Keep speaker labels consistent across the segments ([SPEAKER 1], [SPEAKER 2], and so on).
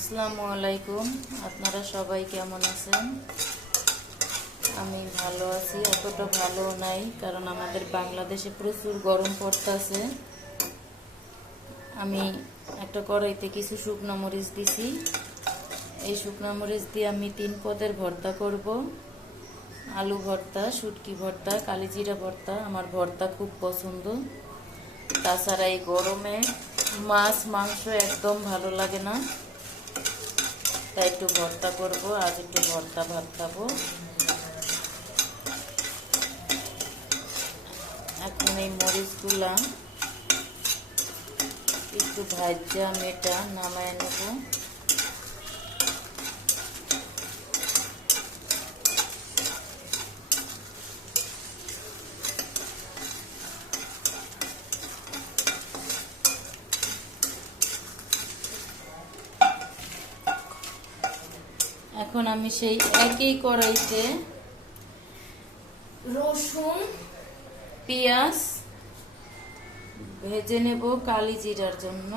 [SPEAKER 1] আসসালামু আলাইকুম। আপনারা সবাই কেমন আছেন? আমি ভালো আছি, এতটা ভালো নাই, কারণ আমাদের বাংলাদেশে প্রচুর গরম পড়তেছে। আমি একটা কড়াইতে কিছু শুকনো মরিচ দিছি। এই শুকনো মরিচ দিয়ে আমি তিন পদের ভর্তা করব। আলু ভর্তা, শুটকি ভর্তা, কালিজিরা ভর্তা, আমার ভর্তা খুব পছন্দ। তাছাড়া এই গরমে মাছ, মাংস একদম ভালো লাগে না। তাই একটু ভর্তা করব, আজ একটু ভর্তা ভাত খাব। এখন এই মরিচগুলা একটু ভাজা, মেটা নামায় নেব। এখন আমি সেই একই কড়াইতে রসুন, পেঁয়াজ ভেজে নেব কালি জিরার জন্য।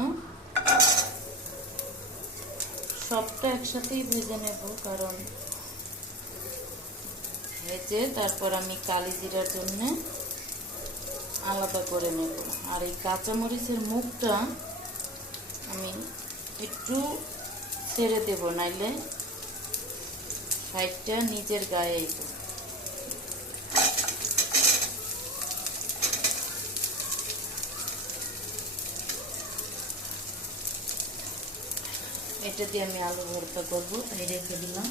[SPEAKER 1] সবটা একসাথেই ভেজে নেব কারণ ভেজে তারপর আমি কালি জিরার জন্য আলাদা করে নেব। আর এই কাঁচামরিচের মুখটা আমি একটু ছেড়ে দেব, নাইলে সাইডটা নিচের গায়ে আইব এটা দিয়ে আমি আলু ভর্তা করব, তাই রেখে দিলাম।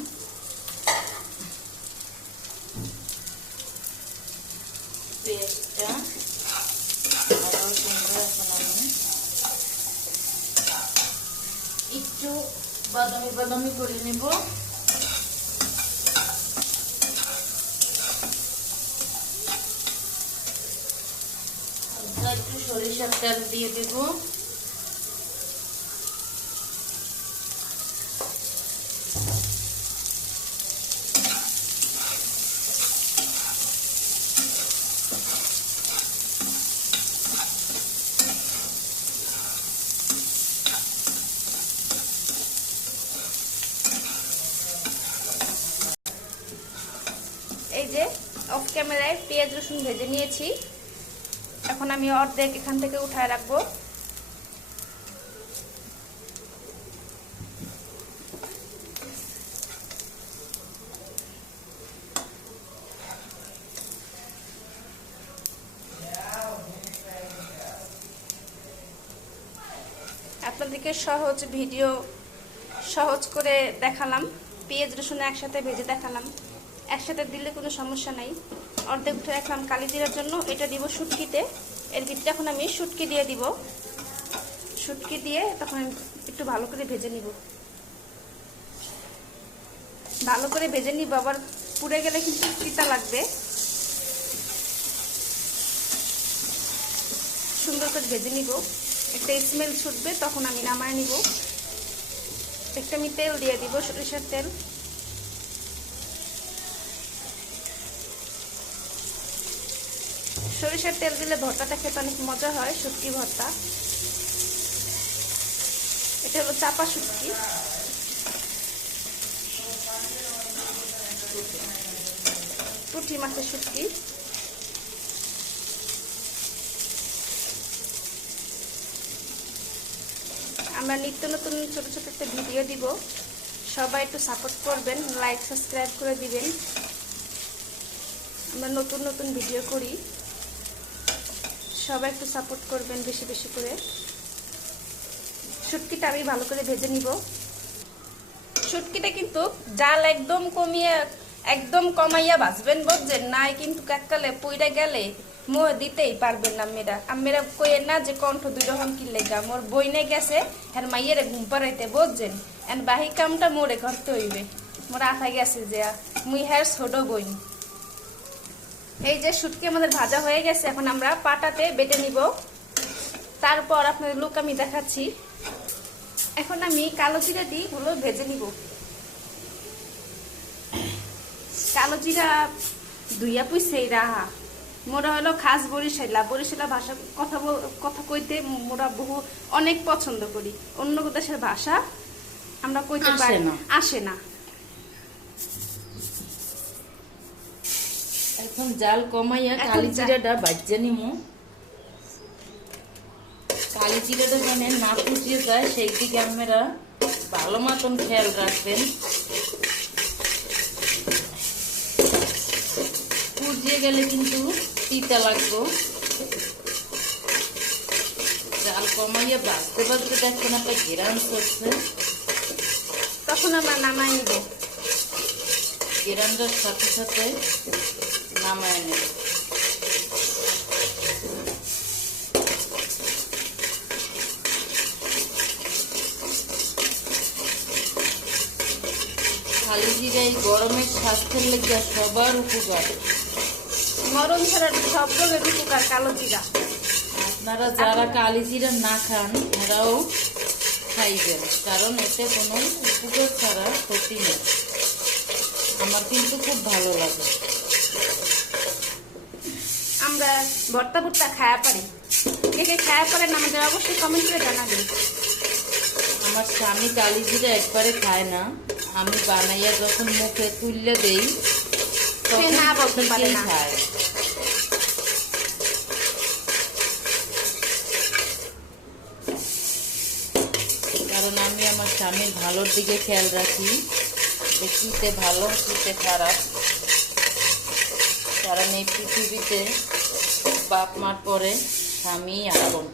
[SPEAKER 1] একটু বাদামি বাদামি করে নেব হালকা একটু সরিষার তেল দিয়ে দেব।
[SPEAKER 2] এই যে অফ ক্যামেরায় পেঁয়াজ রসুন ভেজে নিয়েছি। এখন আমি অর্ধেক এখান থেকে উঠায় রাখব। আপনাদেরকে সহজ ভিডিও সহজ করে দেখালাম, পেঁয়াজ রসুন একসাথে ভেজে দেখালাম। একসাথে দিলে কোনো সমস্যা নাই। অর্ধেক উঠে রাখলাম কালি জিরার জন্য। এটা দিব শুটকিতে। এর ভিতরে এখন আমি শুটকি দিয়ে দিব। শুটকি দিয়ে তখন একটু ভালো করে ভেজে নিব। ভালো করে ভেজে নিব, আবার পুড়ে গেলে কিন্তু তিতা লাগবে। সুন্দর করে ভেজে নিব। একটা স্মেল ছুটবে, তখন আমি নামায় নিব। একটা আমি তেল দিয়ে দিব সরিষার তেল। সরিষার তেল দিলে ভর্তাটা খেতে অনেক মজা হয়, শুটকি ভর্তা। এটা হলো চাপা শুটকি। পুঁটি মাছের শুটকি। আমরা নিত্য নতুন ছোট ছোট একটা ভিডিও দিব। সবাই একটু সাপোর্ট করবেন লাইক সাবস্ক্রাইব করে দিবেন। আমরা নতুন নতুন ভিডিও করি। সবাই একটু সাপোর্ট করবেন বেশি বেশি করে। শুটকিটা আমি ভালো করে ভেজে নিব। শুটকিটা কিন্তু জাল একদম কমিয়ে, একদম কমাইয়া ভাজবেন, বুঝছেন? নাই কিন্তু কাকালে পইরা গেলে মোহ দিতেই পারবেন না মেয়েরা আমেরা কইয়ে না যে কণ্ঠ দুই রকম কিনলে গা মোর বইনে গেছে হ্যাঁ মাইয়েরে ঘুম পাড়াইতে, বুঝছেন? এন বাহি কামটা মোরে করতে হইবে। মোর আশা গেছে যে মুই হ্যার ছোট বইন এই যে শুটকি আমাদের ভাজা হয়ে গেছে এখন আমরা পাটাতে বেটে নিব। তারপর আপনাদের লুক আমি দেখাচ্ছি। এখন আমি কালো জিরা দিয়ে হলো ভেজে নিব। কালো জিরা দুইয়া পুইছে রাহা। মোরা হলো খাস বরিশালা। বরিশালা ভাষা কথা কথা কইতে মোরা বহু অনেক পছন্দ করি। অন্য দেশের ভাষা আমরা কইতে পারি
[SPEAKER 1] না।
[SPEAKER 2] আসে না।
[SPEAKER 1] এখন জাল কমাইয়া কালি জিরাটা বাজ্যে নিমু। কালি জিরাটা যেন না ফুটিয়ে যায় সেই দিকে আপনারা ভালো মতন খেয়াল রাখবেন। কুচিয়ে গেলে কিন্তু তিতা লাগবো। জাল কমাইয়া বাঁচতে বাঁচতে দেখছেন একটা ঘেরান করছে।
[SPEAKER 2] তখন আমরা নামাই নিব।
[SPEAKER 1] ঘেরানটার সাথে সাথে নামায় নেব জিরা এই গরমের স্বাস্থ্যের লেগে সবার উপকার।
[SPEAKER 2] মরণ ছাড়া সব রোগের উপকার কালো জিরা
[SPEAKER 1] আপনারা যারা কালি জিরা না খান তারাও খাইবেন। কারণ এতে কোনো উপকার ছাড়া ক্ষতি নেই। আমার কিন্তু খুব ভালো লাগে।
[SPEAKER 2] আমরা ভর্তা ভর্তা খায়া পারি। কে কে খায়া পারেন আমাদের অবশ্যই কমেন্ট করে জানাবেন।
[SPEAKER 1] আমার স্বামী কালি জিরা একবারে খায় না। আমি বানাইয়া যখন মুখে তুললে দেই
[SPEAKER 2] সে না বলতে পারে না।
[SPEAKER 1] খায়? কারণ আমি আমার স্বামীর ভালোর দিকে খেয়াল রাখি। যে কিতে ভালো কিতে খারাপ। কারণ এই পৃথিবীতে বাপ মার পরে স্বামী আপন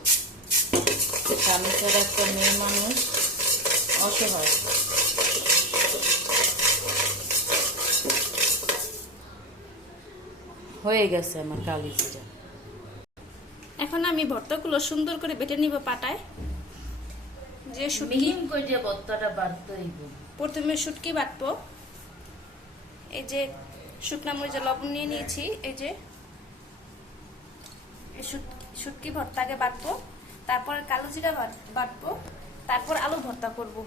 [SPEAKER 1] স্বামী ছাড়া একটা মেয়ে মানুষ অসহায়। হয়ে গেছে আমার কালী পূজা।
[SPEAKER 2] এখন আমি ভর্তাগুলো সুন্দর করে বেটে নিব পাটায়। যে শুটকি
[SPEAKER 1] বাড়তে হইব
[SPEAKER 2] প্রথমে শুটকি বাটবো। এই যে শুকনা মরিচের লবণ নিয়ে নিয়েছি, এই যে। শুটকি ভর্তাকে বাটবো, তারপর কালো জিরা বাট- বাটবো, তারপর আলু ভর্তা করব।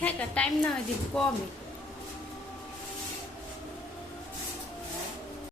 [SPEAKER 2] হ্যাঁ টাইম না হয় দিব কমই।